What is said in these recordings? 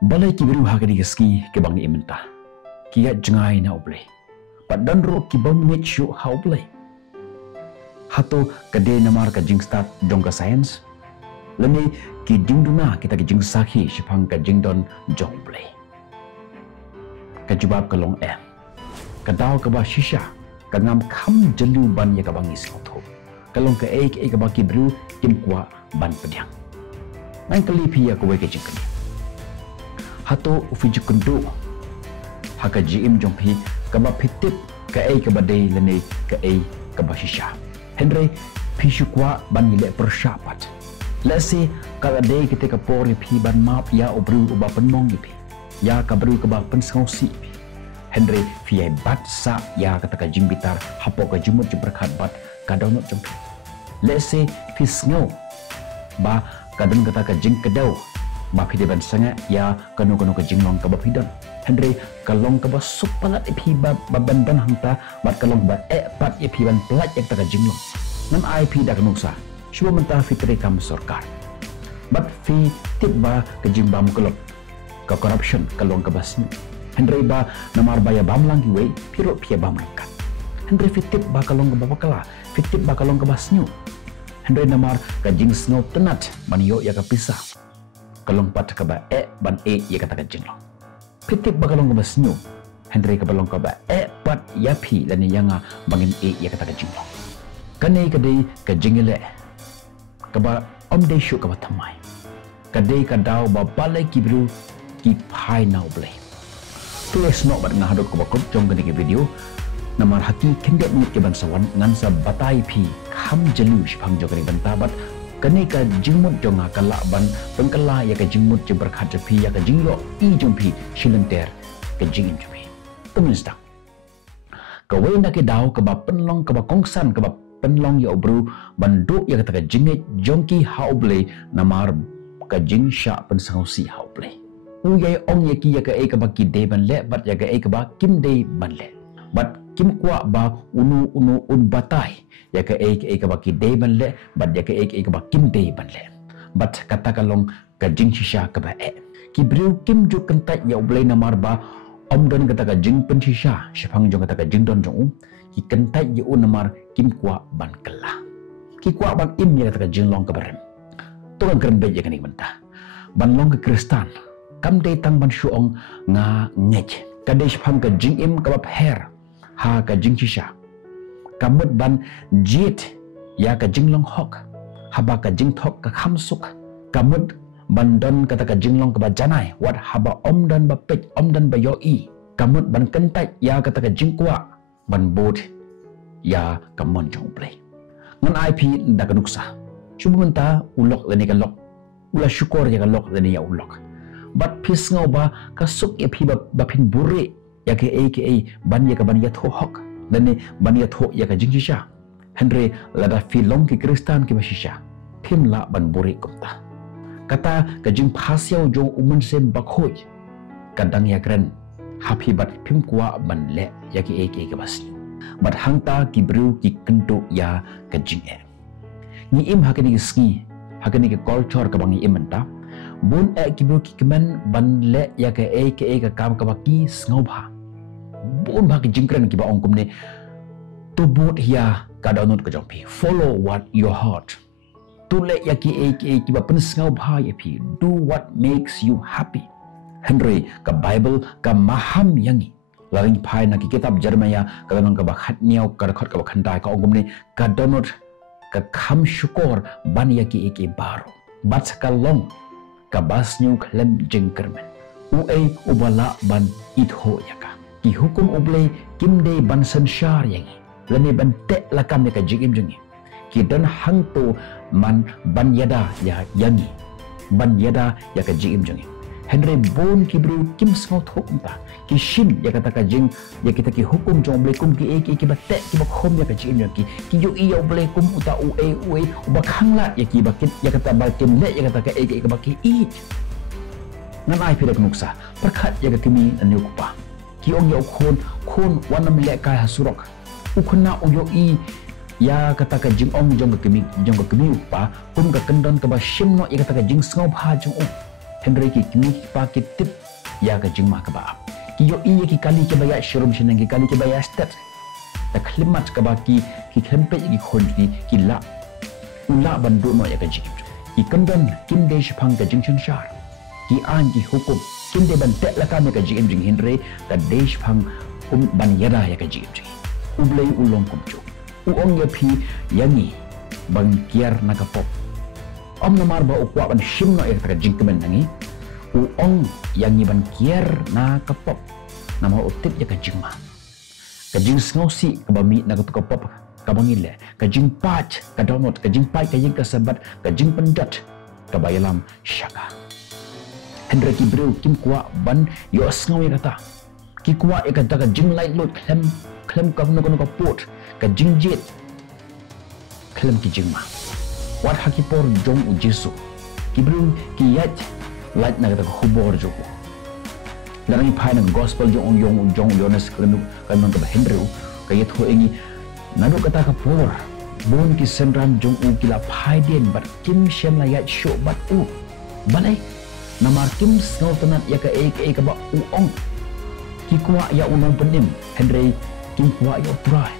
Balai ki biru hagari ski ke bangi imenta. Kia jengai na oblay. Padan ro ki bam net shu ha oblay. Hato kade namar ka jing start jong ka science. Lani ki jing duna kita ki jing sakhi shipang ka jing don jong oblay. Ka jubab ka long Ka daw ka ba shisha. Ka ngam kham jelu ban ya ka bangi slotho. Ka long ka ka ba ki biru kim kwa ban pediang. Nang kali pi ya ka we ka jing kali. Hato ufiju kundu haka jim jong pi kaba pitip ka ba day lene ka ba shisha Henry pi shukwa ban yile persyapat lesi kala day kita ka pori pi ban map ya obru uba penmong pi ya ka bru ka ba pensausi pi Henry fi bat sa ya kata ka jimbitar hapo ka jumut jberkhat bat ka donot jong pi lesi fi snow ba kadang kata ka jing kedau ba pidiban sanga ya kanu ke jinglong ka ba pidan Henry kalong ka ba supalat ipi ba bandan hangta bat kalong ba pat ipi ban pelat yak ka jinglong nan IP da kanungsa shuba menta fitri kam sarkar bat fi tibba ke jimbam kelop ka corruption kalong ka basni Henry ba namar baya bam lang giwe piro pia bam langkat Henry fitip ba kalong ka ba kala fitip ba kalong ka basnyu Henry namar ka jing snow tenat manio ya ka pisah kalong pat ka ba ban ya kata ka jinglong pitip ba kalong ka ba snyu Henry ka balong ka ba pat yapi lani yanga bangin ya kata ka jinglong kanay kadai ka jingile ka ba omde shu ka ba thamai kadai ka daw ba balai kibru ki phai now blay tulis no bat ngahadot ko ba kut jong gani ke video namar haki kendet mut ke bansawan ngan sa batai pi kham jelu shphang jogani bantabat kani ka jingmut jonga kala ban pengkala ya ka jingmut je berkhat jepi ya ka jinglo I jumpi shilenter ka jingin jepi tumistak ka wena ke daw ka ba penlong ka ba kongsan ka ba penlong ya obru banduk ya kata ka jingit jongki hauble namar ka jing sha pensausi hauble uyai ong ya ki ya ka ba ki de ban le bat ya ka ba kim de ban le bat kim kwa ba unu un batai ya ka ba ki day ban le bat ya ka ba kim day ban le bat kata kalong ka jing shisha ka ba ki briu kim ju kentai ya ublay namar ba om don kata ka jing pen shisha shipang jong kata ka jing don jong ki kentai ya namar kim kwa ban kala ki kwa ban im ya kata ka jing long ka barem to kan keren be ya kani mentah ban long ka kristan kam day tang ban shuong nga ngech ka day shipang ka jing im ka ba her ha ka jing shisha kamut ban jit ya ka jinglong hok haba ka jing thok ka khamsuk kamut bandon kata ka jinglong ka ba janai wat haba omdan ba pech omdan ba yoi kamut ban kentai ya kata ka jingkwa ban bot ya kamon jong play ngan IP da ka nuksa subumenta ulok lani ka lok ula syukur ya ka lok lani ya ulok bat pis ngau ba ka suk ya phi ba phin bure ya ke ban ya ka ban ya tho hok dan ni bani tho ya ka jing shisha Henry lada filong ki kristan ki bashisha phim la ban buri kumta kata ka jing phasiao jong uman sem bakhoj kadang ya kren happy bat phim kwa ban le ya ki ka bas bat hangta ki bru ki kento ya ka jing ni im hakani ski hakani ki culture ka bangi imenta bun ki bru ki kemen ban le ya ka ka kam ka baki snobha bon bagi jingkran ki ba ongkum ne to bot hiya ka download ka jongpi follow what your heart to le ya ki ba pensngau bha ya pi do what makes you happy Henry ka bible ka maham yangi laring phai na ki kitab jeremia ka nang ka ba khatniau ka khot ka ba khandai ka ongkum ne ka download ka kham syukur ban ya ki baro bat ka long ka basnyu khlem jingkermen ubala ban itho ya ka ki hukum ublay kim day ban sanshar yangi lani ban te lakam ya ka jigim jungi ki dan hangto man ban yada ya yangi ban yada ya ka jigim jungi Henry bon ki bru kim sngot hukumta ki shim ya kata ka jing ya kita ki hukum jong ublay kum ki ba te ki ba khom ya ka jigim jungi ki yo iya ublay kum uta ue uba khangla ya ki ba kit ya kata ba kim le ya kata ka ka ba ki nan ai pira nuksa perkhat ya ka kimi anu kupa ki ong ya khon wana mile kai hasurok ukhna uyo ya kata ka jing ong jong ka kimi upa kum ka kendon ka ba shimno ya kata ka jing sngob ha jong Henry ki kimi pakai tip ya ke jing mak ba ki yo iya ki kali ke baya shirum shinang ki kali ke baya stat ta klimat ka ba ki kempe ki khon ki la ula bandu no ya ke jing ki kandan kin de shpang ka jing chen shar ki an ki hukum kin de ban tek la ka me ka jing Henry ka de shpang ban yara ya ka jing ublei ulong kum chu uong ya phi yangi bang kiar na ka pop om namar ba ukwa ban shim no ka jing kemen nangi uong yangi ban kiar na ka pop nama utip ya ka jing ma ka jing sngosi ka ba mi na ka pop ka bangile ka jing pat ka download ka jing pat ka jing ka sabat ka jing pendat ka bayalam syaka Henry ki breu kim kwa ban yo sngawi kata ki kwa e kata ka jing light load klem ka no ka pot ka jing jet klem ki jing ma wat haki por jong u jesu ki breu ki yat light na kata ka hubor jo larang pai na gospel jong yones klem ka no ka Henry ka yet ho engi nadu kata ka por bon ki senran jong u kila pai den bat kim shem la yat show bat u balai namar kim snow tenat ya ka ka ba u ong ki kwa ya unong penim Henry kim kwa ya prai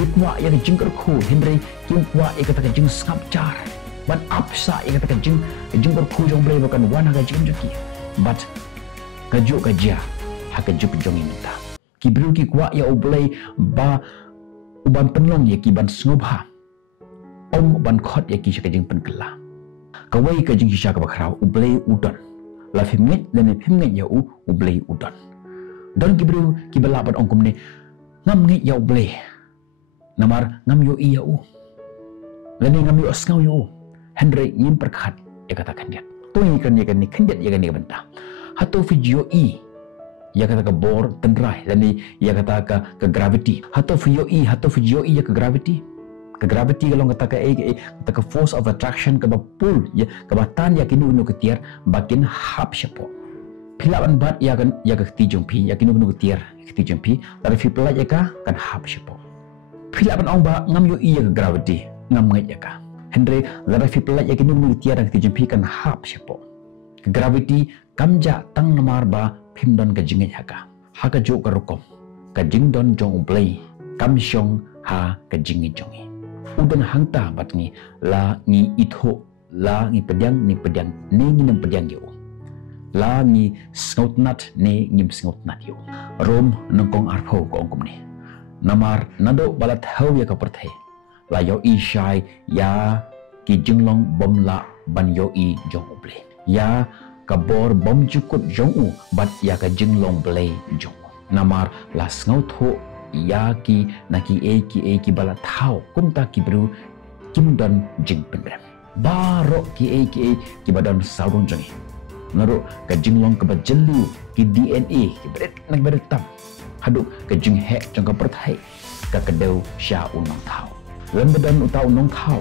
ki kwa ya jingker khu Henry kim kwa ya kata jing skap jar ban apsa ya kata jingker khu jong blai bakan wan ga jing joki but kajo kaja haka juk jong minta ki bru ki kwa ya oblai ba uban penlong ya ki ban snobha om ban khot ya ki ka jing pen kala kawai ka jing sha ka bakhrau ublai udon la phimnget le me phimnget ya ublai udon don ki bru ki bala ban ongkum ne ngam ngi ya ublai namar ngam yo iya le ne ngam yo asngau yo Henry ngim perkhat ya kata kandiat to ni kan ya kan ni kandiat ya kan ni benta hato video ya kata ka bor tenrai dan ya kata ka gravity hato video ya ka gravity kalau kata ka force of attraction ka ba pull ya ka ba tan ya kinu no ketiar bakin hap syapo pilaban bat ya ka tijong pi ya kinu no ketiar tijong pi tar fi pela ya ka kan hap syapo pilaban ong ba ngam yo iya ka gravity ngam ngai ya ka Henry tar fi pela ya kinu no ketiar tijong pi kan hap syapo gravity kamja tang namar ba phimdon ka jingai haka jo ka rokom ka jingdon jong ublai kam syong ha ka jingi jongi udan hangta batngi la ngi itho la ngi pedang ni nginem pedang yo la ngi sngotnat ne ngim sngotnat yo rom nongkong arpho ko ongkum ni namar nado balat hau ya ka perthai la yo i shai ya ki jinglong bom la ban yo i jong ublai ya kabor bom jukut jong u bat ya ka jinglong blai jong namar la sngoto ya ki naki ki bala thau kumta ki bru kim don jing pendem baro ki badan saudon jangi naro ka jinglong ka bajelu ki DNA ki bret nak beretam haduk ka jing he jong ka perthai ka kedau sha unong thau lam badan utau unong thau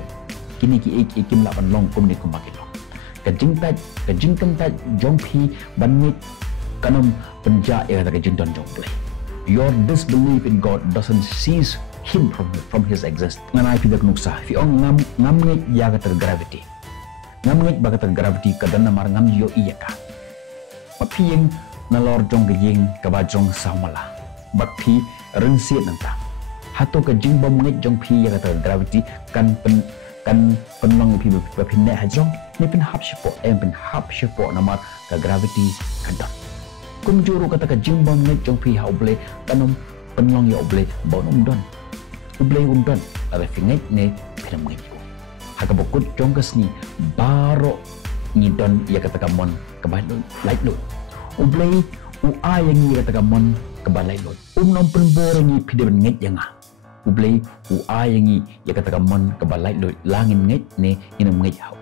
kini ki kim la ban long kum ni kumakilo ka jing kem jong phi banit kanam penja ya ka jing don jong play your disbelief in God doesn't seize him from his existence nganai pi dak nuksa fi ong ngam ngai ya ka gravity ngam ngai ba ka gravity ka dan namar ngam yo iya ka papieng na lor jong geng ka ba jong samala bakpi rengsi nanta hato ka jing bom ngai jong phi ya ka gravity kan penlong pi ba pinne hajong ni pen hap syipo namar ka gravity kadon kum juru kata ka jing bom ngai jong phi ha oblai kanom penlong ya oblai bonum don oblai undon ala fingai ne pinam ngai yo haka bokut jong kasni baro ni don ya kata ka mon ka ba light lo oblai yang ni kata ka mon ka ba light lo nom pen bor ni pide ngai yang ublai yang ni ya kata ka mon ka ba light lo langin ngai ne inam ngai hau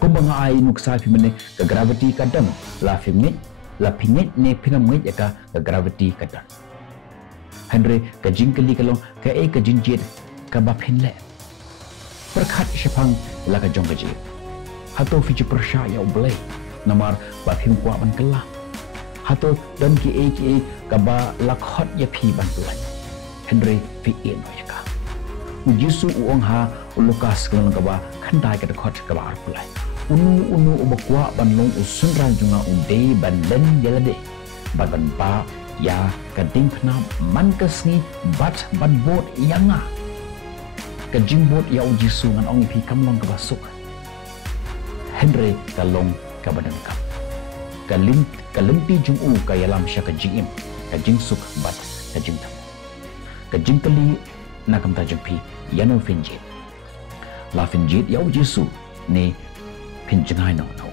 kumbang ai nuksa fi mene ka gravity kadang la fi ngai la pinget ne pinam ngai ka gravity kadang Henry ka jingkali kalong ka ka jinjet ka ba pinle perkhat syapang la ka jong gaji hato fi persya ya ublai namar ba phim kwa ban kala hato dan ki ka ba lakhot ya phi ban tuan Henry fi no ya ka ujisu uong ha Lukas kalong ka ba khandai ka khot ka ba arpulai unu ubakwa ban long usun ranjunga ude ban len yalade ban pa ya kading phna man kasngi bat bot yanga kajing bot ya uji sungan ong pi kamlong ka basuk Henry kalong ka badan kap kalimpi jung u ka yalam sya kajing im kajing suk bat kajing tam kajing kali nakam tajung pi yano finjit la finjit ya uji su ne pinjangai no